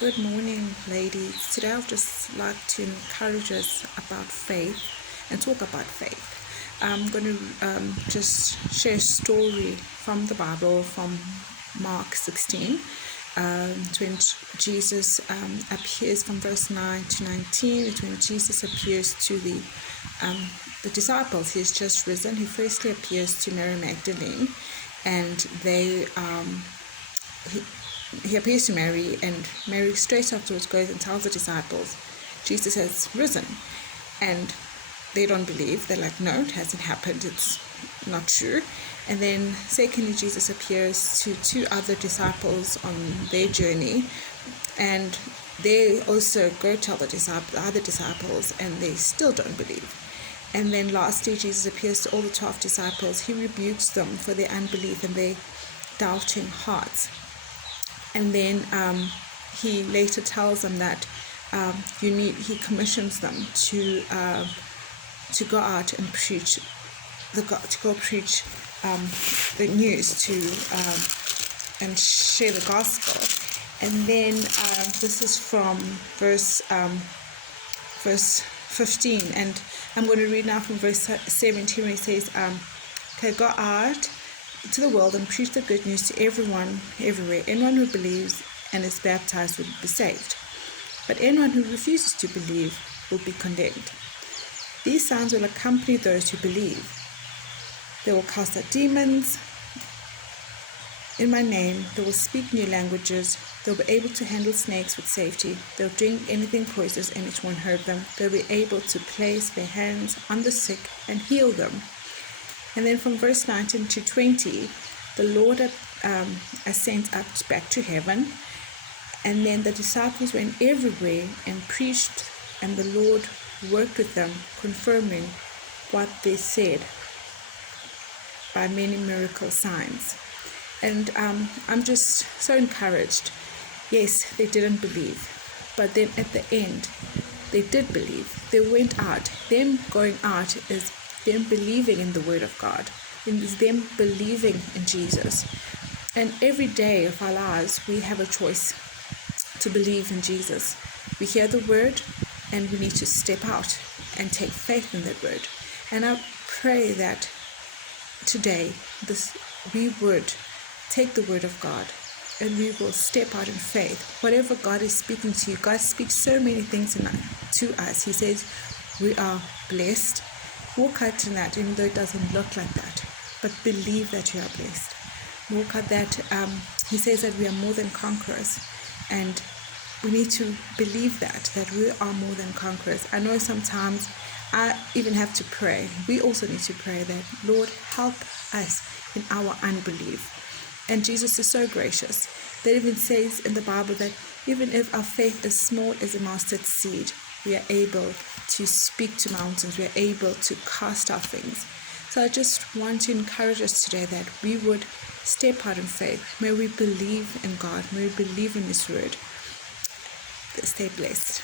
Good morning, ladies. Today I'd just like to encourage us about faith and talk about faith. I'm going to just share a story from the Bible, from Mark 16, when Jesus appears, from verse 9 to 19. It's when Jesus appears to the disciples. He's just risen. He firstly appears to Mary Magdalene, and he appears to Mary, and Mary straight afterwards goes and tells the disciples Jesus has risen, and they don't believe. They're like, no, it hasn't happened, it's not true. And then secondly, Jesus appears to two other disciples on their journey, and they also go tell the other disciples, and they still don't believe. And then lastly, Jesus appears to all the 12 disciples. He rebukes them for their unbelief and their doubting hearts. And then he later tells them that he commissions them to go out and preach the news and share the gospel. And then this is from verse 15, and I'm going to read now from verse 17, where he says, go out to the world and preach the good news to everyone, everywhere. Anyone who believes and is baptized will be saved, but anyone who refuses to believe will be condemned. These signs will accompany those who believe. They will cast out demons in my name. They will speak new languages. They'll be able to handle snakes with safety. They'll drink anything poisonous and it won't hurt them. They'll be able to place their hands on the sick and heal them. And then from verse 19 to 20, the Lord ascends up back to heaven. And then the disciples went everywhere and preached, and the Lord worked with them, confirming what they said by many miracle signs. And I'm just so encouraged. Yes, they didn't believe, but then at the end, they did believe. They went out. Them going out is them believing in the Word of God, is them believing in Jesus. And every day of our lives, we have a choice to believe in Jesus. We hear the Word, and we need to step out and take faith in that Word. And I pray that today, we would take the Word of God, and we will step out in faith. Whatever God is speaking to you, God speaks so many things to us. He says we are blessed. Walk out in that, even though it doesn't look like that, but believe that you are blessed. Walk out that. He says that we are more than conquerors, and we need to believe that we are more than conquerors. I know sometimes I even have to pray. We also need to pray that, Lord, help us in our unbelief. And Jesus is so gracious that even says in the Bible that even if our faith is small as a mustard seed, we are able to speak to mountains. We are able to cast out things. So I just want to encourage us today that we would step out in faith. May we believe in God. May we believe in His Word. Stay blessed.